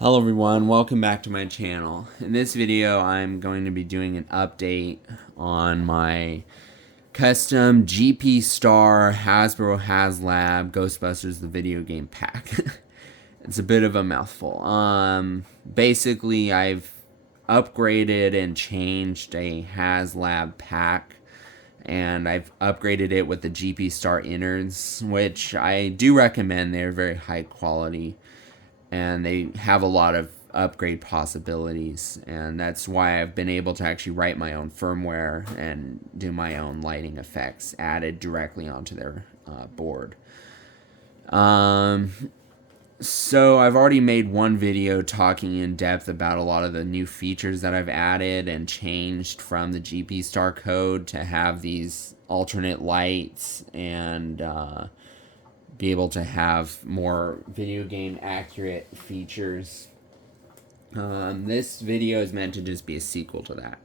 Hello everyone, welcome back to my channel. In this video I'm going to be doing an update on my custom GP Star Hasbro HasLab Ghostbusters the video game pack. It's a bit of a mouthful. Basically I've upgraded and changed a HasLab pack, and I've upgraded it with the GP Star innards, which I do recommend. They're very high quality and they have a lot of upgrade possibilities, and that's why I've been able to actually write my own firmware and do my own lighting effects added directly onto their board. So I've already made one video talking in depth about a lot of the new features that I've added and changed from the GP Star code to have these alternate lights and be able to have more video game accurate features. This video is meant to just be a sequel to that.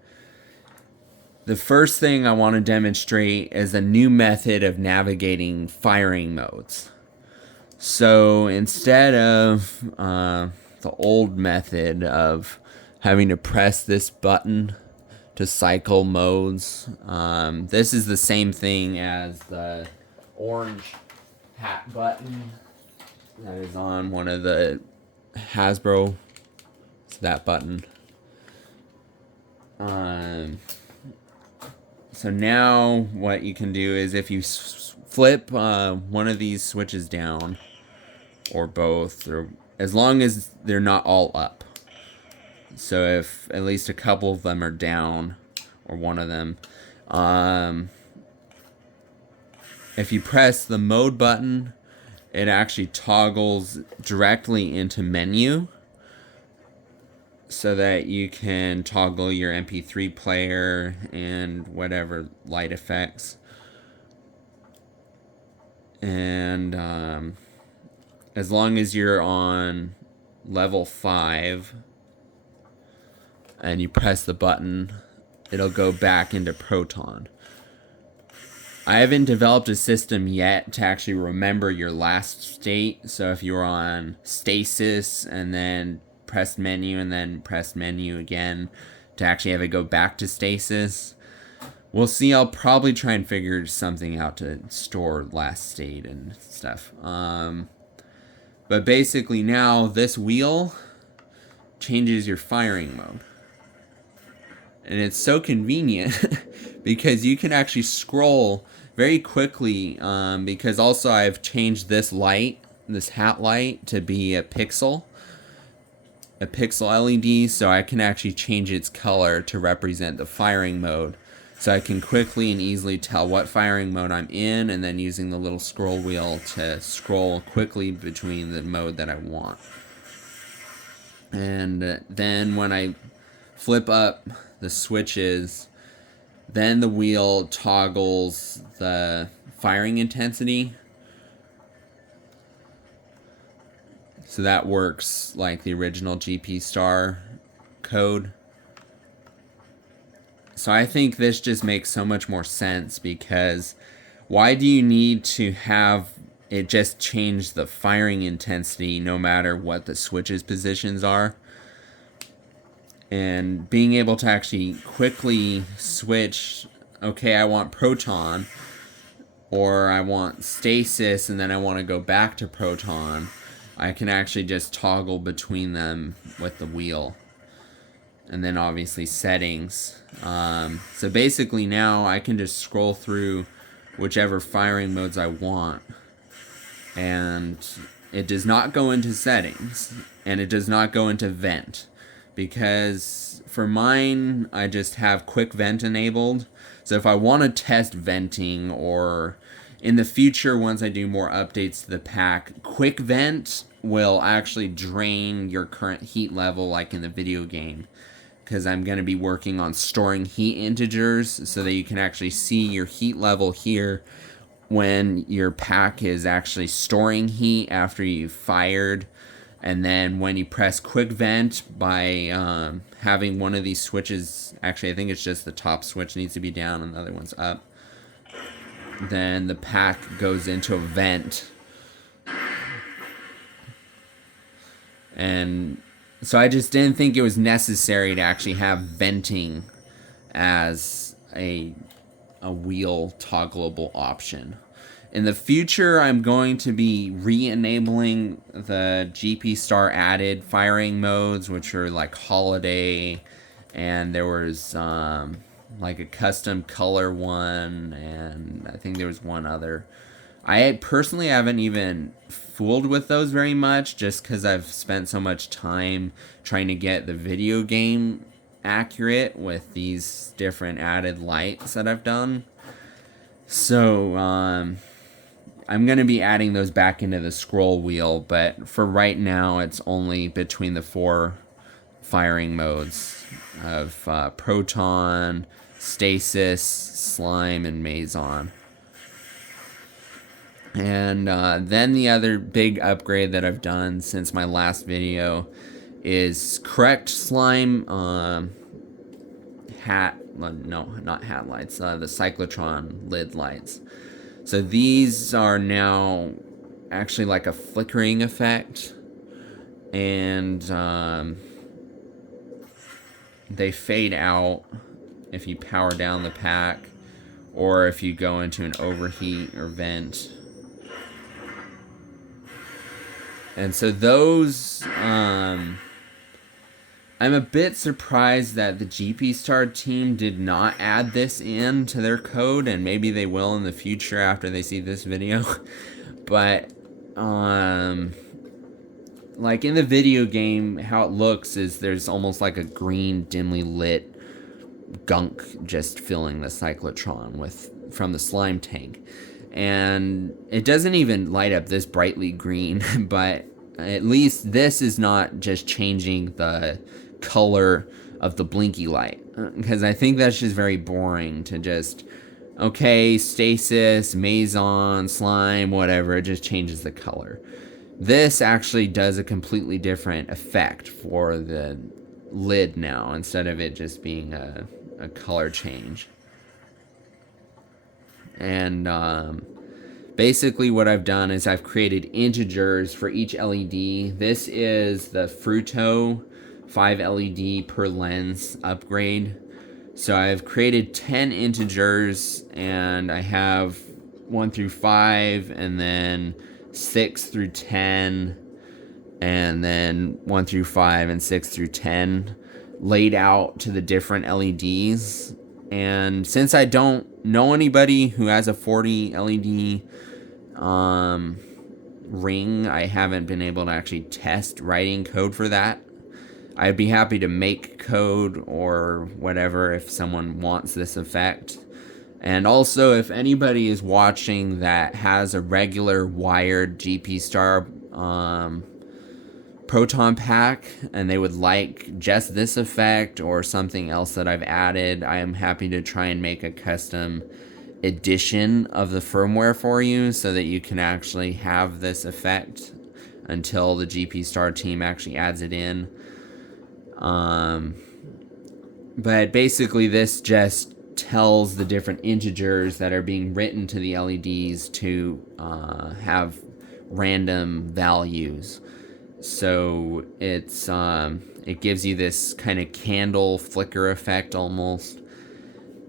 The first thing I want to demonstrate is a new method of navigating firing modes. So instead of the old method of having to press this button to cycle modes, this is the same thing as the orange hat button that is on one of the Hasbro. It's that button. So now what you can do is if you flip one of these switches down, or both, or as long as they're not all up. So if at least a couple of them are down, or one of them, if you press the mode button, it actually toggles directly into menu so that you can toggle your MP3 player and whatever light effects. And as long as you're on level 5 and you press the button, it'll go back into Proton. I haven't developed a system yet to actually remember your last state. So if you're on stasis and then press menu and then press menu again to actually have it go back to stasis, we'll see. I'll probably try and figure something out to store last state and stuff. But basically now this wheel changes your firing mode. And it's so convenient because you can actually scroll very quickly, because also I've changed this light, this hat light, to be a pixel LED, so I can actually change its color to represent the firing mode. So I can quickly and easily tell what firing mode I'm in, and then using the little scroll wheel to scroll quickly between the mode that I want. And then when I flip up the switches, then the wheel toggles the firing intensity. So that works like the original GP Star code. So I think this just makes so much more sense, because why do you need to have it just change the firing intensity no matter what the switches positions are? And being able to actually quickly switch, okay, I want Proton, or I want Stasis, and then I want to go back to Proton, I can actually just toggle between them with the wheel. And then obviously settings. So basically now I can just scroll through whichever firing modes I want. And it does not go into settings, and it does not go into vent. Because for mine, I just have quick vent enabled. So if I want to test venting, or in the future, once I do more updates to the pack, quick vent will actually drain your current heat level like in the video game. Because I'm going to be working on storing heat integers so that you can actually see your heat level here when your pack is actually storing heat after you've fired. And then when you press quick vent by having one of these switches, actually I think it's just the top switch needs to be down and the other one's up, then the pack goes into a vent. And So I just didn't think it was necessary to actually have venting as a wheel toggleable option. In the future, I'm going to be re-enabling the GP Star added firing modes, which are like holiday, and there was like a custom color one, and I think there was one other. I personally haven't even fooled with those very much, just because I've spent so much time trying to get the video game accurate with these different added lights that I've done. So I'm going to be adding those back into the scroll wheel, but for right now, it's only between the 4 firing modes of Proton, Stasis, Slime, and Maison. And then the other big upgrade that I've done since my last video is correct slime not hat lights, the cyclotron lid lights. So these are now actually like a flickering effect, and they fade out if you power down the pack or if you go into an overheat or vent. And so those, I'm a bit surprised that the GP Star team did not add this in to their code, and maybe they will in the future after they see this video. But, like in the video game, how it looks is there's almost like a green, dimly lit gunk just filling the cyclotron from the slime tank. And it doesn't even light up this brightly green, but at least this is not just changing the color of the blinky light, because I think that's just very boring to just, okay, stasis, maison, slime, whatever, it just changes the color. This actually does a completely different effect for the lid now, instead of it just being a color change. And basically what I've done is I've created integers for each LED. This is the Fruto 5 LED per lens upgrade. So I've created 10 integers, and I have 1 through 5, and then 6 through 10, and then 1 through 5 and 6 through 10 laid out to the different LEDs. And since I don't know anybody who has a 40 LED ring, I haven't been able to actually test writing code for that. I'd be happy to make code or whatever if someone wants this effect. And also, if anybody is watching that has a regular wired GP Star Proton pack and they would like just this effect or something else that I've added, I am happy to try and make a custom edition of the firmware for you so that you can actually have this effect until the GP Star team actually adds it in. But basically this just tells the different integers that are being written to the LEDs to have random values. So it's it gives you this kind of candle flicker effect almost,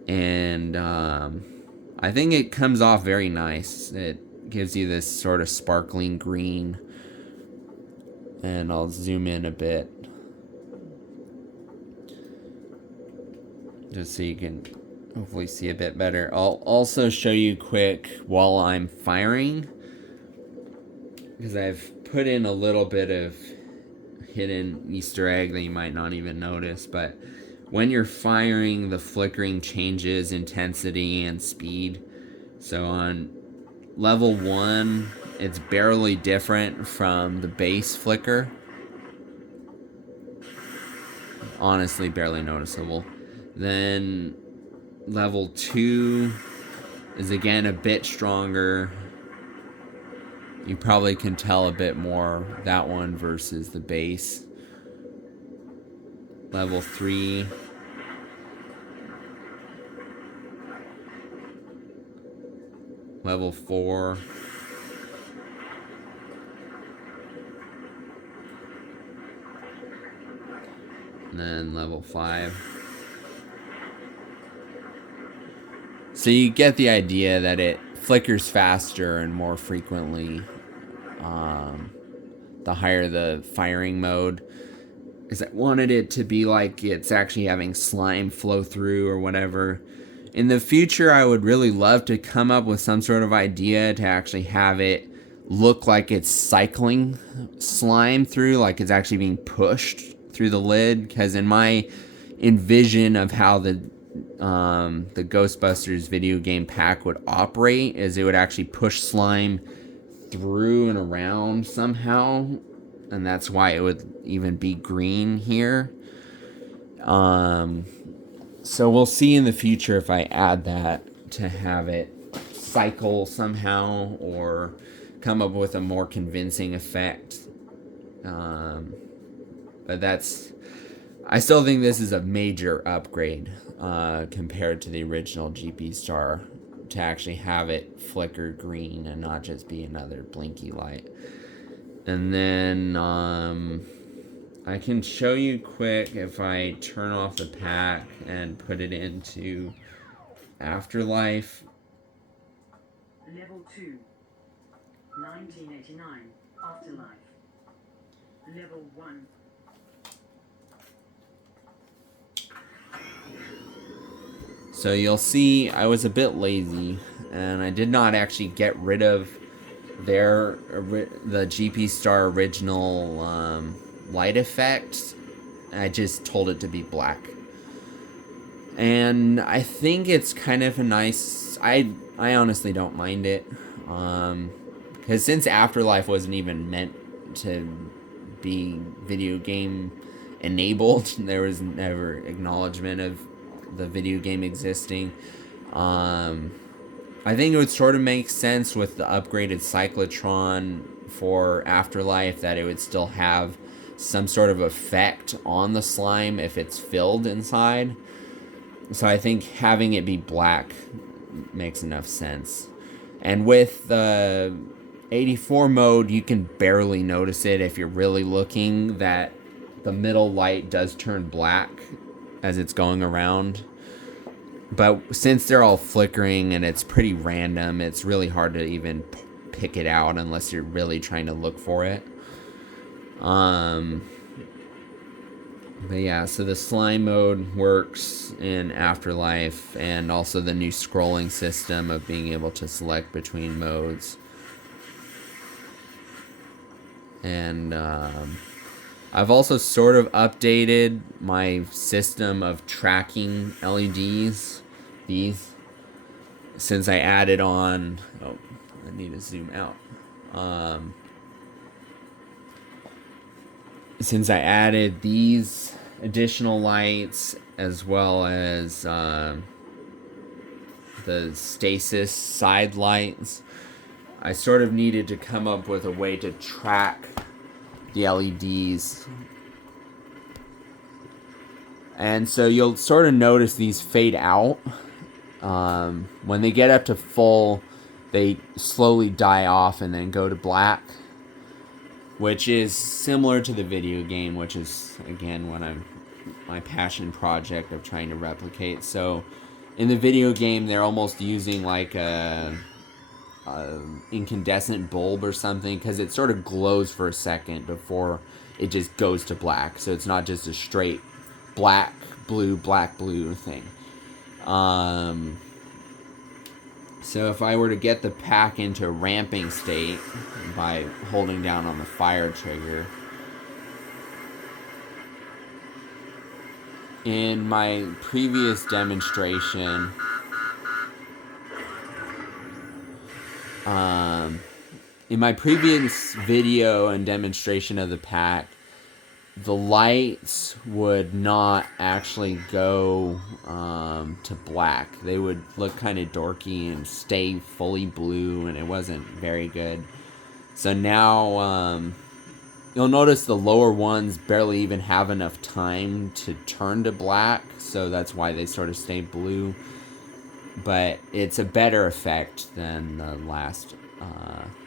and I think it comes off very nice. It gives you this sort of sparkling green, and I'll zoom in a bit just so you can hopefully see a bit better. I'll also show you quick while I'm firing, because I've put in a little bit of hidden Easter egg that you might not even notice, but when you're firing, the flickering changes intensity and speed. So on level 1, it's barely different from the base flicker. Honestly, barely noticeable. Then level 2 is again a bit stronger. You probably can tell a bit more that one versus the base. Level 3. Level 4. And then level 5. So you get the idea that it flickers faster and more frequently the higher the firing mode. Because I wanted it to be like it's actually having slime flow through or whatever. In the future, I would really love to come up with some sort of idea to actually have it look like it's cycling slime through, like it's actually being pushed through the lid. Because in my envision of how the Ghostbusters video game pack would operate is it would actually push slime through and around somehow, and that's why it would even be green here. So we'll see in the future if I add that to have it cycle somehow or come up with a more convincing effect. But I still think this is a major upgrade compared to the original GP Star, to actually have it flicker green and not just be another blinky light. And then I can show you quick if I turn off the pack and put it into Afterlife. Level 2, 1989, Afterlife. Level 1. So you'll see I was a bit lazy and I did not actually get rid of the GP Star original light effect. I just told it to be black. And I think it's kind of a nice... I honestly don't mind it. Because since Afterlife wasn't even meant to be video game enabled, there was never acknowledgement of the video game existing. I think it would sort of make sense with the upgraded cyclotron for Afterlife that it would still have some sort of effect on the slime if it's filled inside. So I think having it be black makes enough sense. And with the 84 mode, you can barely notice it if you're really looking, that the middle light does turn black as it's going around. But since they're all flickering and it's pretty random, it's really hard to even pick it out unless you're really trying to look for it. But yeah, so the slime mode works in Afterlife, and also the new scrolling system of being able to select between modes. And I've also sort of updated my system of tracking LEDs, since I added on... Oh, I need to zoom out. Since I added these additional lights, as well as the stasis side lights, I sort of needed to come up with a way to track the LEDs. And so you'll sort of notice these fade out. When they get up to full, they slowly die off and then go to black, which is similar to the video game, which is, again, my passion project of trying to replicate. So in the video game, they're almost using like a incandescent bulb or something, because it sort of glows for a second before it just goes to black. So it's not just a straight black blue thing. So if I were to get the pack into ramping state by holding down on the fire trigger, in my previous demonstration, in my previous video and demonstration of the pack, the lights would not actually go to black. They would look kind of dorky and stay fully blue, and it wasn't very good. So now you'll notice the lower ones barely even have enough time to turn to black, so that's why they sort of stay blue. But it's a better effect than the last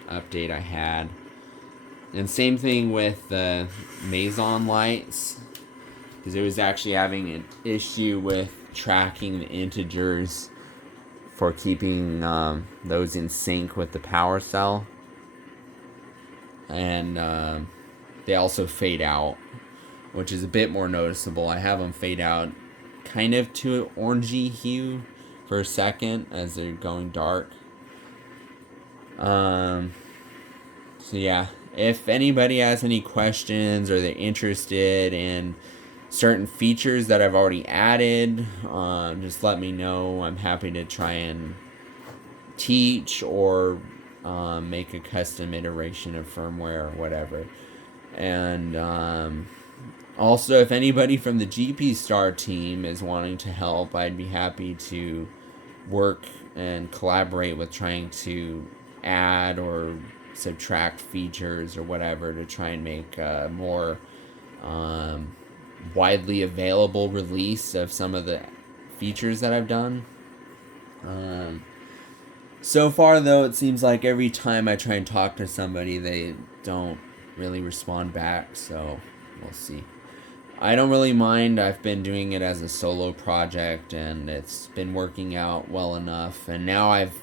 update I had. And same thing with the Maison lights. because it was actually having an issue with tracking the integers for keeping those in sync with the power cell. And they also fade out, which is a bit more noticeable. I have them fade out kind of to an orangey hue for a second as they're going dark. So yeah, if anybody has any questions or they're interested in certain features that I've already added, just let me know. I'm happy to try and teach or make a custom iteration of firmware or whatever. And also, if anybody from the GP Star team is wanting to help, I'd be happy to work and collaborate with trying to add or subtract features or whatever to try and make a more widely available release of some of the features that I've done. So far, though, it seems like every time I try and talk to somebody, they don't really respond back, so we'll see. I don't really mind. I've been doing it as a solo project, and it's been working out well enough. And now I've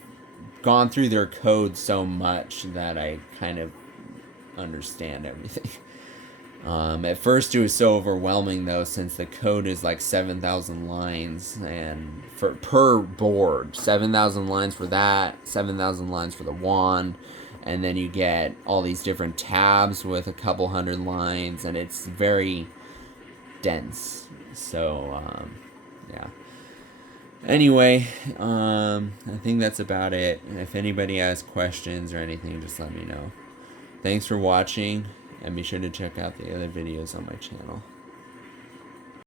gone through their code so much that I kind of understand everything. At first, it was so overwhelming, though, since the code is like 7,000 lines, and per board, 7,000 lines for that, 7,000 lines for the wand, and then you get all these different tabs with a couple hundred lines, and it's very dense. So yeah. Anyway, I think that's about it. If anybody has questions or anything, just let me know. Thanks for watching, and be sure to check out the other videos on my channel.